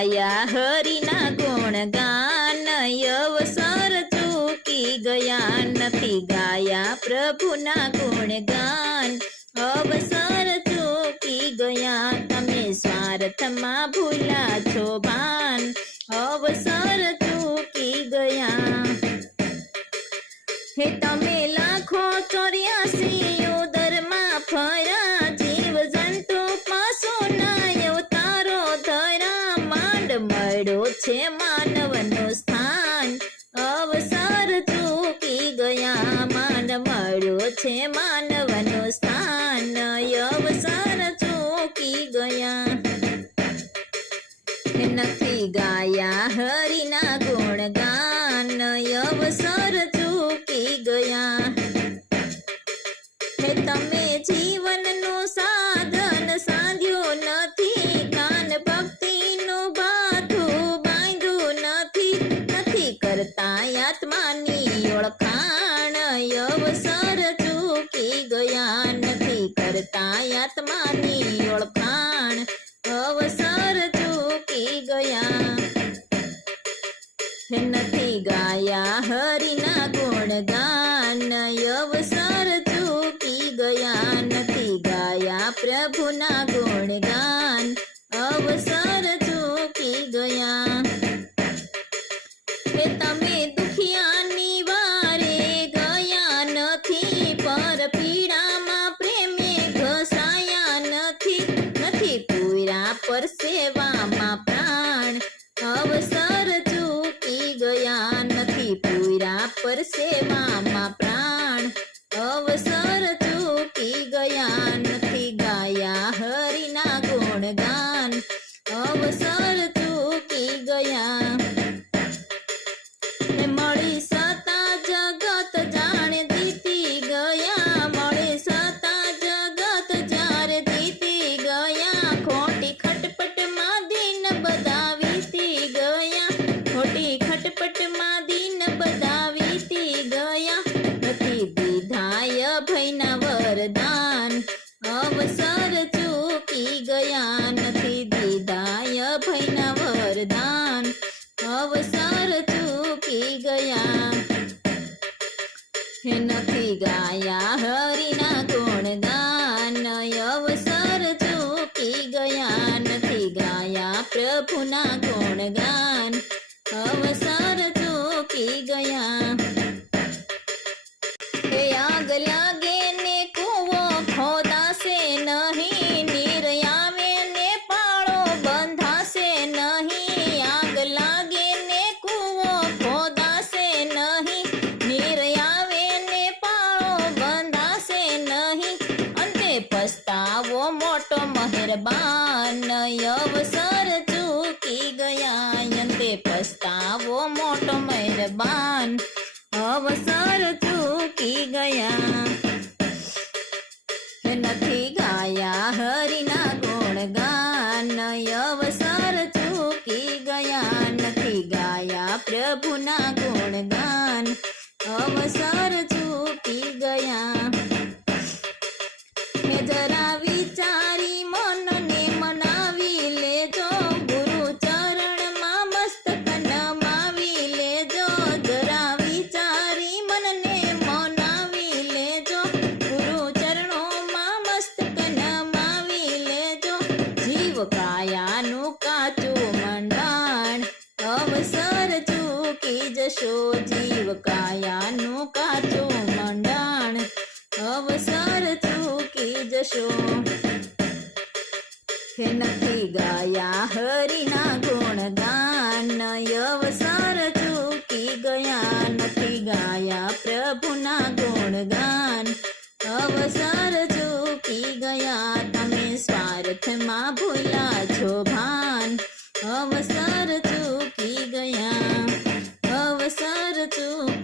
ગાયા હરિના ગુણગાન, અવસર ચૂકી ગયા નથી ગાયા પ્રભુના ગુણગાન, અવસર ચૂકી ગયા તમે સ્વાર્થમાં ભૂલા છો ભાન, અવસર ચૂકી ગયા. હે તમે લાખો 84 ઉદરમાં ફર્યા, જીવ જંતુ પશુના અવતારો ધર્યા, માંડ મળ્યો છે માનવનું સ્થાન, અવસર ચૂકી ગયા માંડ મળ્યો છે માનવનું સ્થાન, અવસર ચૂકી ગયા. નથી ગાયા હરિના ગુણગાન, અવસર ચૂકી ગયા. હે તમે જીવનનું સાધન સાધ્યું નથી, કાન ભક્તિનું ભાથું બાંધ્યું નથી, નથી કરતા આત્માની ઓળખાણ, અવસર ચૂકી ગયા નથી કરતા આત્માની ઓળખાણ, અવસર ચૂકી ગયા. નથી ગાયા હરિના ગુણગાન, અવસર ચૂકી ગયા નથી ગાયા પ્રભુના ગુણગાન, અવસર ચૂકી ગયા. હે તમે દુખિયાની વારે ગયા નથી, પર પીડામાં પ્રેમે ઘસાયા નથી, નથી પૂરા પર સેવામાં પ્રાણ, અવસર ચૂકી ગયા નથી પૂરા પર સેવામાં પ્રાણ, અવસર ચૂકી ગયા નથી ગાયા હરિના ગુણગાન, અવસર ચૂકી ગયા. મળી સતા જગત જાણે જીતી ગયા, મળી સતા જગત જ્યારે જીતી ગયા, ખોટી ખટપટમાં દિન બધા વીતી ગયા, ખોટી ખટપટમાં દિન બધા વીતી ગયા, નથી દીધાય ભયના વરદાન, અવસર ચૂકી ગયા નથી દીધાય ભયના વરદાન, અવસર ચૂકી ગયા. નથી ગાયા હરિના ગુણગાન, અવસર ચૂકી ગયા નથી ગાયા પ્રભુના ગુણગાન, અવસર ચૂકી ગયા. હે આગ લાગે ને કૂવો ખોદાશે નહીં, નીર આવે ને પાળો બંધાશે નહીં, આગ લાગે ને કૂવો ખોદાશે નહીં, નીર આવે ને પાળો બંધાશે નહીં, અંતે પસ્તાવો મોટો મહેરબાન, અવસર ચૂકી ગયા અંતે પસ્તાવો મોટો મહેરબાન, અવસર ચૂકી ગયા. નથી ગાયા હરિના ગુણગાન, અવસર ચૂકી ગયા નથી ગાયા પ્રભુના ગુણગાન, અવસર ચૂકી ગયા. જરા વિચારી મનને મનાવી લેજો, ગુરુ ચરણમાં મસ્તક નમાવી લેજો, જરા વિચારી મનને મનાવી લેજો, ગુરુ ચરણોમાં મસ્તક નમાવી લેજો, જીવ કાયાનું કાચું મંડાણ, અવસર ચૂકી જશો જીવ કાયાનું કાચું મંડાણ, અવસર ચૂકી જશો. નથી ગાયા હરિના ગુણગાન, અવસર ચૂકી ગયા નથી ગાયા પ્રભુના ગુણગાન, અવસર ચૂકી ગયા તમે સ્વાર્થમાં ભૂલા છો ભાન, અવસર ચૂકી ગયા, અવસર ચૂકી